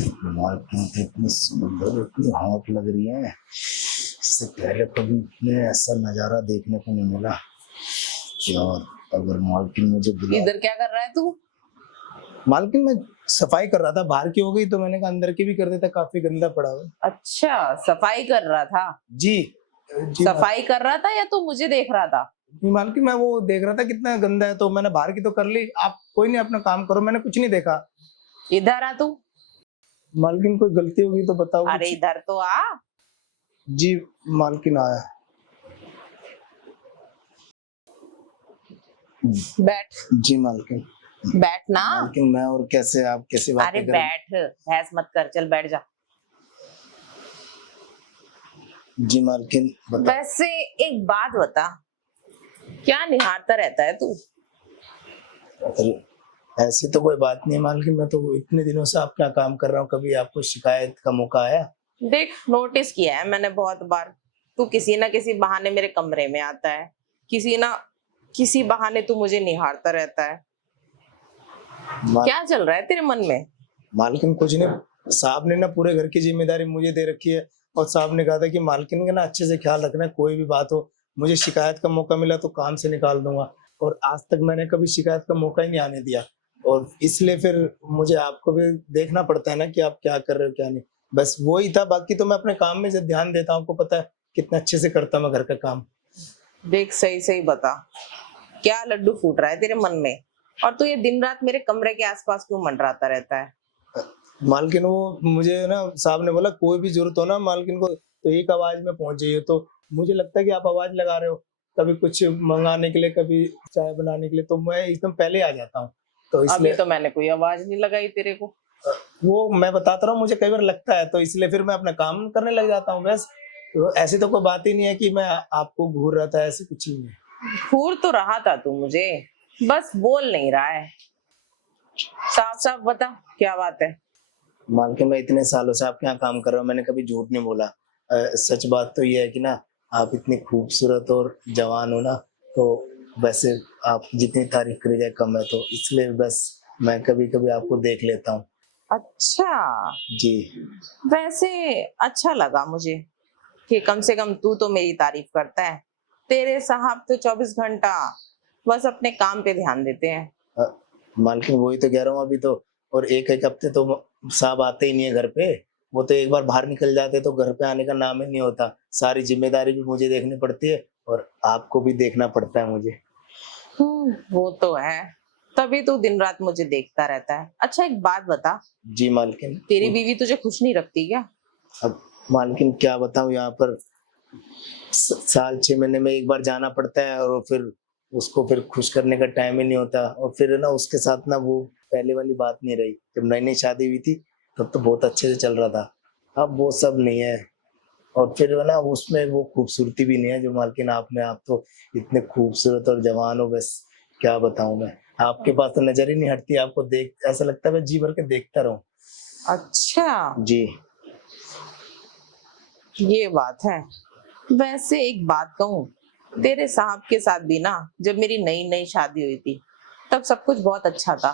मालकिन तो इतनी सुंदर, इतनी हॉट लग रही है। इससे पहले कभी इतने ऐसा नजारा देखने को नहीं मिला। यार अगर मालकिन मुझे इधर क्या कर रहा है तू? मालकिन मैं सफाई कर रहा था, बाहर की हो गई तो मैंने कहा अंदर की भी कर देता, काफी गंदा पड़ा हुआ। अच्छा, सफाई कर रहा था? जी जी सफाई कर रहा था या तू मुझे देख रहा था? मालकिन मैं वो देख रहा था कितना गंदा है, तो मैंने बाहर की तो कर ली। आप कोई नहीं, अपना काम करो, मैंने कुछ नहीं देखा। इधर आ तू। मालकिन कोई गलती होगी तो बताओ। अरे इधर तो आ। जी मालकिन आया। बैठ। जी मालकिन। बैठ ना। मालकिन मैं और कैसे, आप कैसे बातें अरे कर रहे बैठ, बहस मत कर, चल बैठ जा। जी मालकिन बता। वैसे एक बात बता, क्या निहारता रहता है तू? अरे ऐसी तो कोई बात नहीं है मालकिन, मैं तो इतने दिनों से आपका काम कर रहा हूँ, कभी आपको शिकायत का मौका आया? देख, नोटिस किया है मैंने बहुत बार, तू किसी ना किसी बहाने मेरे कमरे में आता है, किसी ना किसी बहाने तू मुझे निहारता रहता है। क्या चल रहा है तेरे मन में? मालकिन कुछ नहीं, साहब ने ना पूरे घर की जिम्मेदारी मुझे दे रखी है, और साहब ने कहा था कि मालकिन का ना अच्छे से ख्याल रखना है, कोई भी बात हो, मुझे शिकायत का मौका मिला तो काम से निकाल दूंगा। और आज तक मैंने कभी शिकायत का मौका ही नहीं आने दिया, और इसलिए फिर मुझे आपको भी देखना पड़ता है ना कि आप क्या कर रहे हो क्या नहीं। बस वो ही था, बाकी तो मैं अपने काम में से ध्यान देता हूँ, आपको पता है कितना अच्छे से करता मैं घर का काम। देख, सही सही बता, क्या लड्डू फूट रहा है तेरे मन में? और तू ये दिन रात मेरे कमरे के आसपास क्यों मंडराता रहता है? मालकिन वो मुझे ना साहब ने बोला कोई भी जरूरत हो ना मालकिन को तो एक आवाज में पहुंच जाइए, तो मुझे लगता है कि आप आवाज लगा रहे हो कभी कुछ मंगाने के लिए, कभी चाय बनाने के लिए, तो मैं एकदम पहले आ जाता हूँ। तो अभी इसलिए तो मैंने कोई आवाज नहीं लगाई तेरे को। वो मैं बताता रहा हूँ, मुझे कई बार लगता है, तो इसलिए फिर मैं अपना काम करने लग जाता हूँ बस। तो ऐसी तो कोई बात ही नहीं है कि मैं आपको घूर रहा था, ऐसे कुछ ही नहीं। घूर तो रहा था तू मुझे, बस बोल नहीं रहा है। साफ साफ बता, क्या बात है? मालकिन मैं इतने सालों से आपके यहाँ काम कर रहा हूँ, मैंने कभी झूठ नहीं बोला। सच बात तो ये है कि ना आप इतनी खूबसूरत और जवान हो ना, तो वैसे आप जितनी तारीफ करी जाए कम है, तो इसलिए बस मैं कभी कभी आपको देख लेता हूँ। अच्छा, जी वैसे अच्छा लगा मुझे कि कम से कम तू तो मेरी तारीफ करता है। तेरे साहब तो 24 घंटा बस अपने काम पे ध्यान देते हैं। मालकिन वही तो कह रहा हूँ अभी तो, और एक एक हफ्ते तो साहब आते ही नहीं है घर पे। वो तो एक बार बाहर निकल जाते तो घर पे आने का नाम ही नहीं होता। सारी जिम्मेदारी भी मुझे देखनी पड़ती है, और आपको भी देखना पड़ता है मुझे। वो तो है, तभी तू दिन रात मुझे देखता रहता है। अच्छा एक बात बता, जी मालकिन। तेरी बीवी तुझे खुश नहीं रखती क्या? अब मालकिन क्या बताऊं, यहाँ पर साल 6 महीने में एक बार जाना पड़ता है, और फिर उसको फिर खुश करने का टाइम ही नहीं होता। और फिर ना उसके साथ ना वो पहले वाली बात नहीं रही, जब नई नई शादी हुई थी तब तो बहुत अच्छे से चल रहा था। अब वो सब नहीं है, और फिर ना उसमें वो खूबसूरती भी नहीं है जो मालकिन आप में। आप तो इतने खूबसूरत और जवान हो, बस क्या बताऊं मैं। आपके पास तो नजर ही नहीं हटती, आपको देख ऐसा लगता है मैं जी भर के देखता रहूं। अच्छा, जी ये बात है। वैसे एक बात कहूँ, तेरे साहब के साथ भी ना, जब मेरी नई नई शादी हुई थी तब सब कुछ बहुत अच्छा था,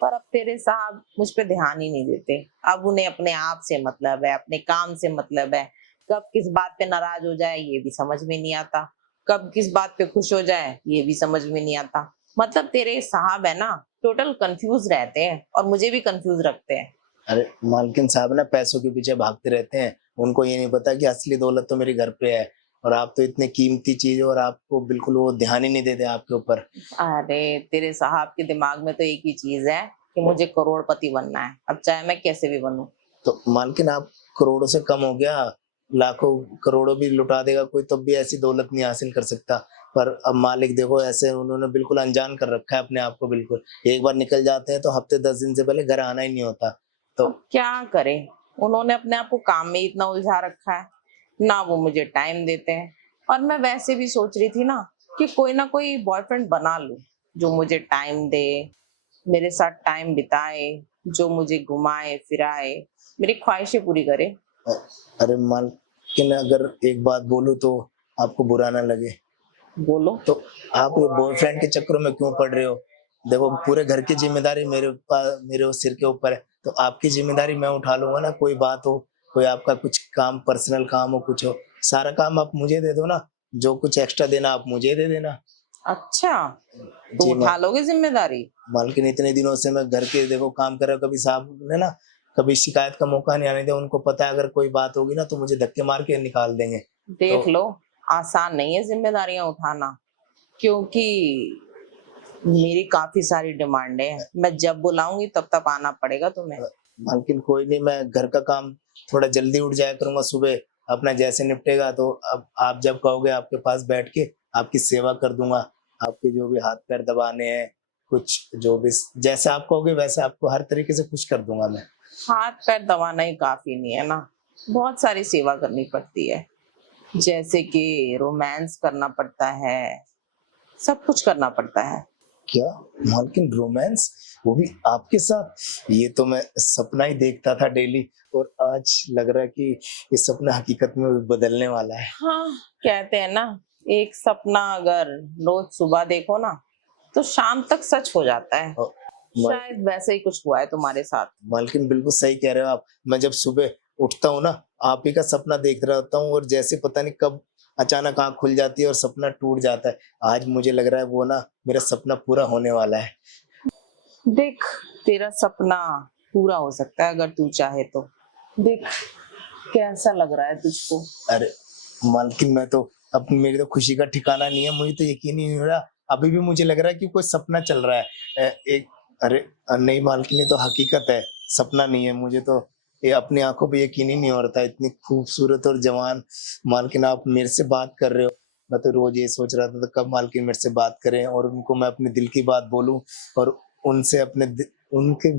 पर अब तेरे साहब मुझ पे ध्यान ही नहीं देते। अब उन्हें अपने आप से मतलब है, अपने काम से मतलब है। कब किस बात पे नाराज हो जाए ये भी समझ में नहीं आता, कब किस बात पे खुश हो जाए ये भी समझ में नहीं आता। मतलब तेरे साहब है ना, टोटल कंफ्यूज रहते हैं और मुझे भी कंफ्यूज रखते हैं। अरे मालकिन साहब ना पैसों के पीछे भागते रहते हैं, उनको ये नहीं पता कि असली दौलत तो मेरे घर पे है। और आप तो इतने कीमती चीज हो, और आपको बिल्कुल वो ध्यान ही नहीं देते आपके ऊपर। अरे तेरे साहब के दिमाग में तो एक ही चीज है कि मुझे करोड़पति बनना है, अब चाहे मैं कैसे भी बनूं। तो मालकिन आप करोड़ों से कम हो गया, लाखों करोड़ों भी लुटा देगा कोई तब भी ऐसी दौलत नहीं हासिल कर सकता। पर अब मालिक देखो ऐसे उन्होंने बिल्कुल अनजान कर रखा है अपने आप को बिल्कुल। एक बार निकल जाते हैं तो हफ्ते 10 दिन से पहले घर आना ही नहीं होता। तो अब क्या करें, उन्होंने अपने आप को काम में इतना उलझा रखा है, ना वो मुझे टाइम देते हैं। और मैं वैसे भी सोच रही थी ना कि कोई ना कोई बॉयफ्रेंड बना लूं जो मुझे टाइम दे, मेरे साथ टाइम बिताए, जो मुझे घुमाए फिराए, मेरी ख्वाहिशें पूरी करे। अरे मालकिन अगर एक बात बोलूं तो आपको बुरा ना लगे, बोलो। तो आप ये बॉयफ्रेंड के चक्करों में क्यों पड़ रहे हो? देखो पूरे घर की जिम्मेदारी मेरे पास, मेरे सिर के ऊपर है। तो आपकी जिम्मेदारी मैं उठा लूंगा ना। कोई बात हो, कोई आपका कुछ काम, पर्सनल काम हो, कुछ हो, सारा काम आप मुझे दे दो ना। जो कुछ एक्स्ट्रा देना आप मुझे दे देना। अच्छा, तो जी उठा लोगे जिम्मेदारी? मालकिन, इतने दिनों से मैं घर के देखो काम कर रहा हूँ, कभी साहब ने ना कभी शिकायत का मौका नहीं आने दिया। उनको पता है अगर कोई बात होगी ना तो मुझे धक्के मार के निकाल देंगे। देख तो लो, आसान नहीं है जिम्मेदारियां उठाना, क्योंकि मेरी काफी सारी डिमांडें हैं। मैं जब बुलाऊंगी तब तक आना पड़ेगा तुम्हें। मालकिन कोई नहीं, मैं घर का काम थोड़ा जल्दी उठ जाया करूंगा सुबह, अपना जैसे निपटेगा तो अब आप जब कहोगे आपके पास बैठ के आपकी सेवा कर दूंगा। आपके जो भी हाथ पैर दबाने हैं, कुछ जो भी जैसे आप कहोगे वैसे आपको हर तरीके से खुश कर दूंगा मैं। हाथ पैर दबाना ही काफी नहीं है ना, बहुत सारी सेवा करनी पड़ती है। जैसे कि रोमांस करना पड़ता है, सब कुछ करना पड़ता है। क्या मालकिन, रोमांस, वो भी आपके साथ? ये तो मैं सपना ही देखता था डेली, और आज लग रहा है कि ये सपना हकीकत में बदलने वाला है। हाँ, कहते हैं ना, एक सपना अगर रोज सुबह देखो ना तो शाम तक सच हो जाता है। और माल, शायद वैसे ही कुछ हुआ है तुम्हारे साथ। मालकिन बिल्कुल सही कह रहे हो आप। मैं जब सुबह उठता हूँ ना, आप ही का सपना देख रहा होता हूँ, और जैसे पता नहीं कब अचानक आँख खुल जाती है और सपना टूट जाता है। आज मुझे लग रहा है वो ना मेरा सपना पूरा होने वाला है। देख, तेरा सपना पूरा हो सकता है अगर तू चाहे तो। देख, कैसा लग रहा है तुझको? अरे मालकिन, मैं तो अब मेरी तो खुशी का ठिकाना नहीं है। मुझे तो यकीन ही नहीं हो रहा। अभी भी मुझे लग रहा है कि कोई सपना चल रहा है। एक, अरे नहीं मालकिन, ये तो हकीकत है, सपना नहीं है। मुझे तो ये अपनी आंखों पे यकीन ही नहीं हो रहा था। इतनी खूबसूरत और जवान मालकिन आप मेरे से बात कर रहे हो। मैं तो रोज ये सोच रहा था तो कब मालकिन मेरे से बात करें और उनको मैं अपने दिल की बात बोलूं, और उनसे उनके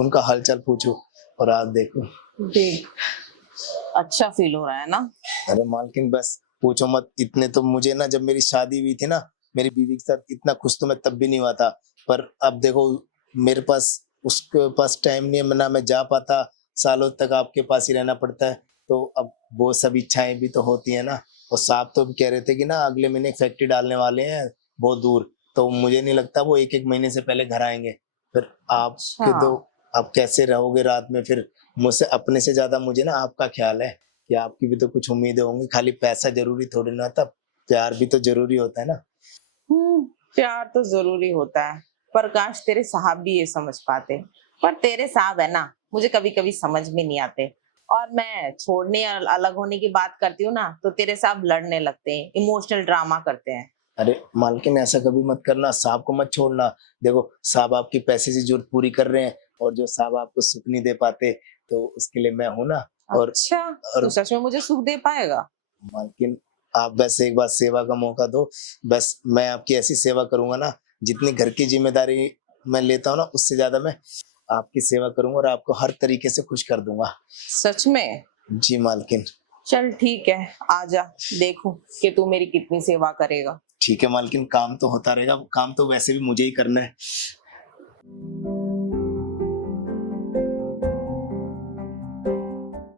उनका हालचाल पूछूं। और आज देखो। देख, अच्छा फील हो रहा है ना? अरे मालकिन बस पूछो मत। इतने तो मुझे ना, जब मेरी शादी हुई थी ना मेरी बीवी के साथ, इतना खुश तो मैं तब भी नहीं हुआ था। पर अब देखो, मेरे पास उसके पास टाइम नहीं है ना, मैं जा पाता। सालों तक आपके पास ही रहना पड़ता है। तो अब वो सब इच्छाएं भी तो होती है ना। और साहब तो कह रहे थे कि ना अगले महीने फैक्ट्री डालने वाले हैं बहुत दूर, तो मुझे नहीं लगता वो एक एक महीने से पहले घर आएंगे। फिर अच्छा, आपके तो, आप कैसे रहोगे रात में फिर? मुझसे अपने से ज्यादा मुझे ना आपका ख्याल है कि आपकी भी तो कुछ उम्मीदें होंगी। खाली पैसा जरूरी थोड़ी ना होता, प्यार भी तो जरूरी होता है ना। प्यार तो जरूरी होता है, पर काश तेरे साहब भी ये समझ पाते। पर तेरे साहब है ना, मुझे कभी कभी समझ में नहीं आते। और मैं छोड़ने और अलग होने की बात करती हूँ ना तो तेरे साहब लड़ने लगते हैं, इमोशनल ड्रामा करते हैं। अरे मालकिन, ऐसा कभी मत करना, साहब को मत छोड़ना। देखो साहब आपकी पैसे की जरूरत पूरी कर रहे हैं, और जो साहब आपको सुख नहीं दे पाते तो उसके लिए मैं हूं ना। अच्छा, तो और सच में मुझे सुख दे पाएगा? मालकिन, आप बस एक बार सेवा का मौका दो। बस मैं आपकी ऐसी सेवा करूंगा ना, जितनी घर की जिम्मेदारी मैं लेता हूँ ना उससे ज्यादा मैं आपकी सेवा करूंगा, और आपको हर तरीके से खुश कर दूंगा। सच में? जी मालकिन। चल ठीक है, आजा, देखूं कि तू मेरी कितनी सेवा करेगा। ठीक है मालकिन, काम तो होता रहेगा। काम तो वैसे भी मुझे ही करना है।